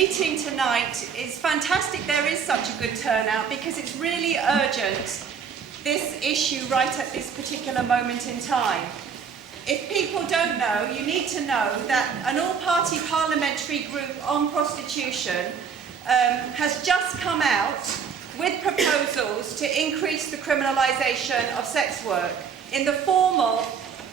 meeting tonight. It's fantastic there is such a good turnout because it's really urgent, this issue right at this particular moment in time. If people don't know, you need to know that an all-party parliamentary group on prostitution has just come out with proposals to increase the criminalisation of sex work in the form of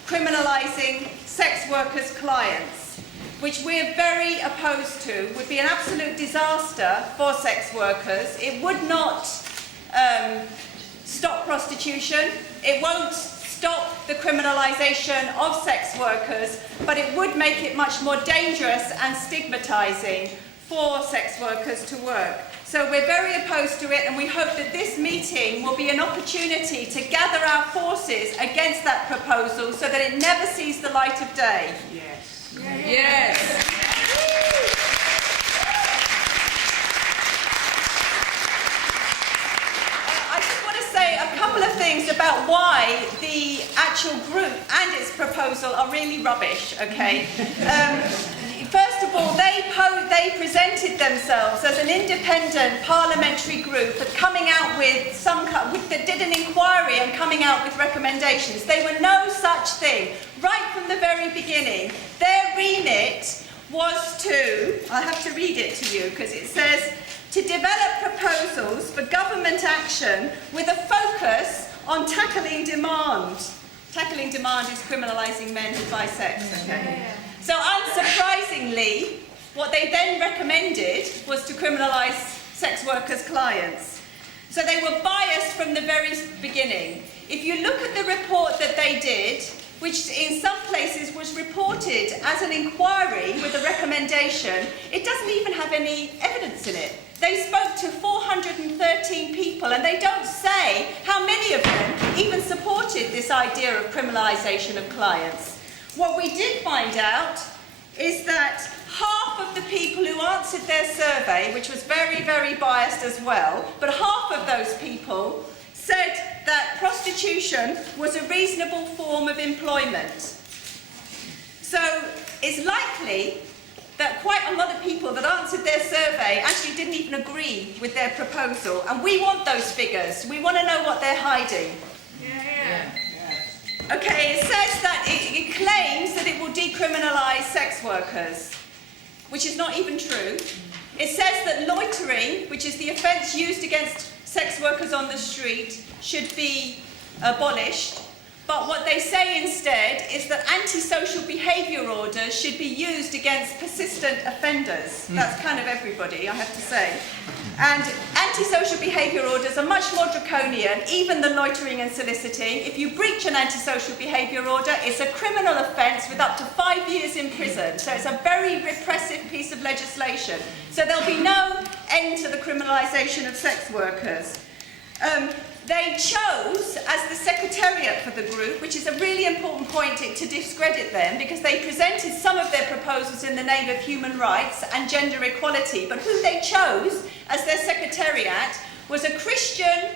criminalising sex workers' clients, which we're very opposed to, would be an absolute disaster for sex workers. It would not stop prostitution, it won't stop the criminalisation of sex workers, but it would make it much more dangerous and stigmatising for sex workers to work. So we're very opposed to it, and we hope that this meeting will be an opportunity to gather our forces against that proposal so that it never sees the light of day. Yes. Yes. I just want to say a couple of things about why the actual group and its proposal are really rubbish, okay? First of all, they presented themselves as an independent parliamentary group coming out with that did an inquiry and coming out with recommendations. They were no such thing. Right from the very beginning, their remit was to, I'll have to read it to you because it says, to develop proposals for government action with a focus on tackling demand. Tackling demand is criminalising men who buy sex, okay? So unsurprisingly, what they then recommended was to criminalise sex workers' clients. So they were biased from the very beginning. If you look at the report that they did, which in some places was reported as an inquiry with a recommendation, it doesn't even have any evidence in it. They spoke to 413 people, and they don't say how many of them even supported this idea of criminalisation of clients. What we did find out is that half of the people who answered their survey, which was very, very biased as well, but half of those people said that prostitution was a reasonable form of employment. So it's likely that quite a lot of people that answered their survey actually didn't even agree with their proposal, and we want those figures. We want to know what they're hiding. Yeah. Okay, it says that it claims that it will decriminalise sex workers, which is not even true. It says that loitering, which is the offence used against sex workers on the street, should be abolished. But what they say instead is that antisocial behaviour orders should be used against persistent offenders. That's kind of everybody, I have to say. And antisocial behaviour orders are much more draconian, even than loitering and soliciting. If you breach an antisocial behaviour order, it's a criminal offence with up to 5 years in prison. So it's a very repressive piece of legislation. So there'll be no end to the criminalisation of sex workers. They chose as the secretariat for the group, which is a really important point to discredit them, because they presented some of their proposals in the name of human rights and gender equality, but who they chose as their secretariat was a Christian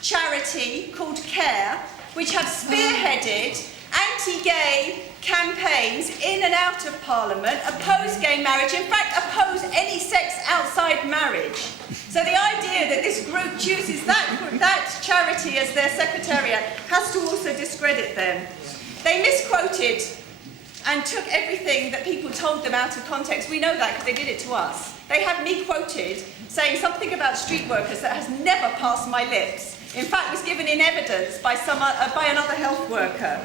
charity called CARE, which have spearheaded anti-gay campaigns in and out of Parliament, oppose gay marriage, in fact oppose any sex outside marriage. So the idea that this group chooses that charity as their secretariat has to also discredit them. They misquoted and took everything that people told them out of context. We know that because they did it to us. They have me quoted saying something about street workers that has never passed my lips. In fact, was given in evidence by another health worker.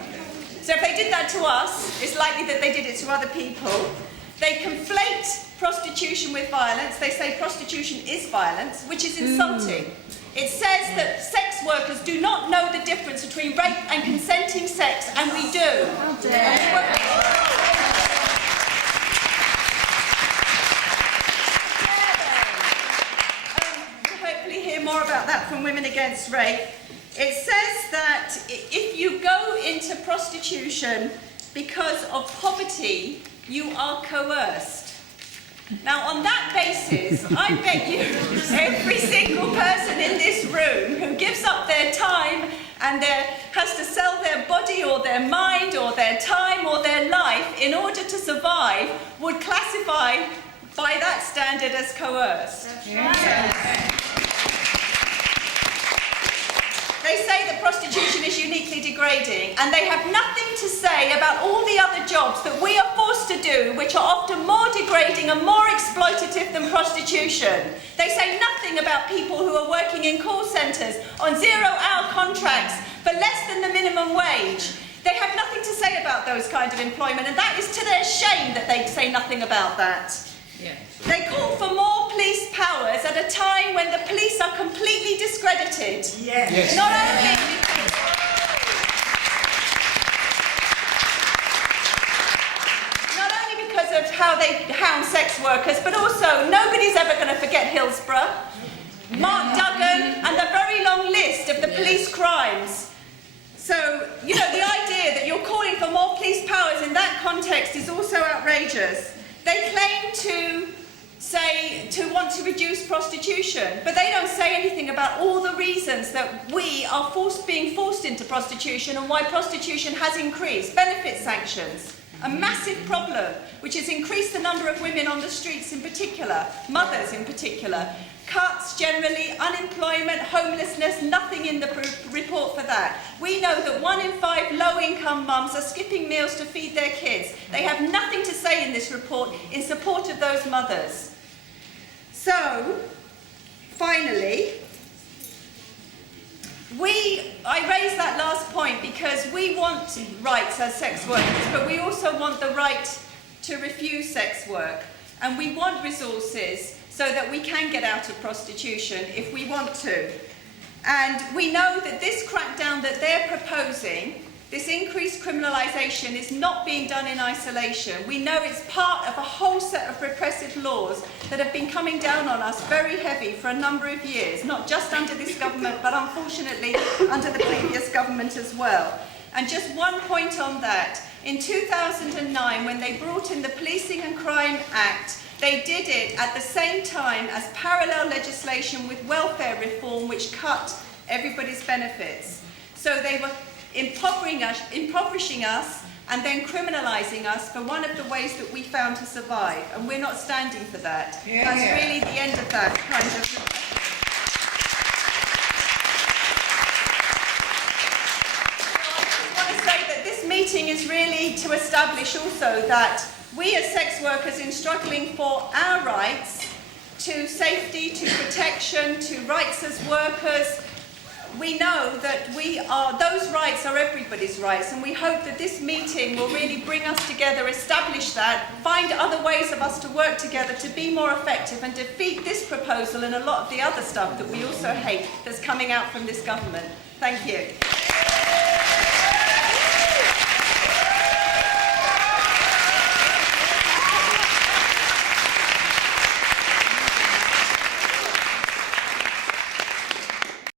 So if they did that to us, it's likely that they did it to other people. They conflate prostitution with violence. They say prostitution is violence, which is insulting. It says that sex workers do not know the difference between rape and consenting sex, and we do. We'll hopefully hear more about that from Women Against Rape. It says that if you go into prostitution because of poverty, you are coerced. Now, on that basis, I bet you every single person in this room who gives up their time and has to sell their body or their mind or their time or their life in order to survive would classify by that standard as coerced. They say that prostitution is uniquely degrading, and they have nothing to say about all the other jobs that we are forced to do, which are often more degrading and more exploitative than prostitution. They say nothing about people who are working in call centres on zero-hour contracts for less than the minimum wage. They have nothing to say about those kinds of employment, and that is to their shame that they say nothing about that. Yes. They call for more police powers at a time when the police are completely discredited. Yes. Not only because of how they hound sex workers, but also nobody's ever going to forget Hillsborough, Mark Duggan, and the very long list of the police crimes. So, you know, the idea that you're calling for more police powers in that context is also outrageous. They claim to want to reduce prostitution, but they don't say anything about all the reasons that we are being forced into prostitution and why prostitution has increased. Benefit sanctions, a massive problem, which has increased the number of women on the streets in particular, mothers in particular. Cuts generally, unemployment, homelessness, nothing in the report for that. We know that 1 in 5 low-income mums are skipping meals to feed their kids. They have nothing to say in this report in support of those mothers. So, finally, I raise that last point because we want rights as sex workers, but we also want the right to refuse sex work. And we want resources so that we can get out of prostitution if we want to. And we know that this crackdown that they're proposing, this increased criminalisation, is not being done in isolation. We know it's part of a whole set of repressive laws that have been coming down on us very heavy for a number of years, not just under this government, but unfortunately under the previous government as well. And just one point on that, in 2009, when they brought in the Policing and Crime Act, they did it at the same time as parallel legislation with welfare reform, which cut everybody's benefits. So they were impoverishing us and then criminalising us for one of the ways that we found to survive. And we're not standing for that. That's really the end of that kind of... meeting is really to establish also that we as sex workers, in struggling for our rights to safety, to protection, to rights as workers, we know that those rights are everybody's rights, and we hope that this meeting will really bring us together, establish that, find other ways of us to work together to be more effective and defeat this proposal and a lot of the other stuff that we also hate that's coming out from this government. Thank you.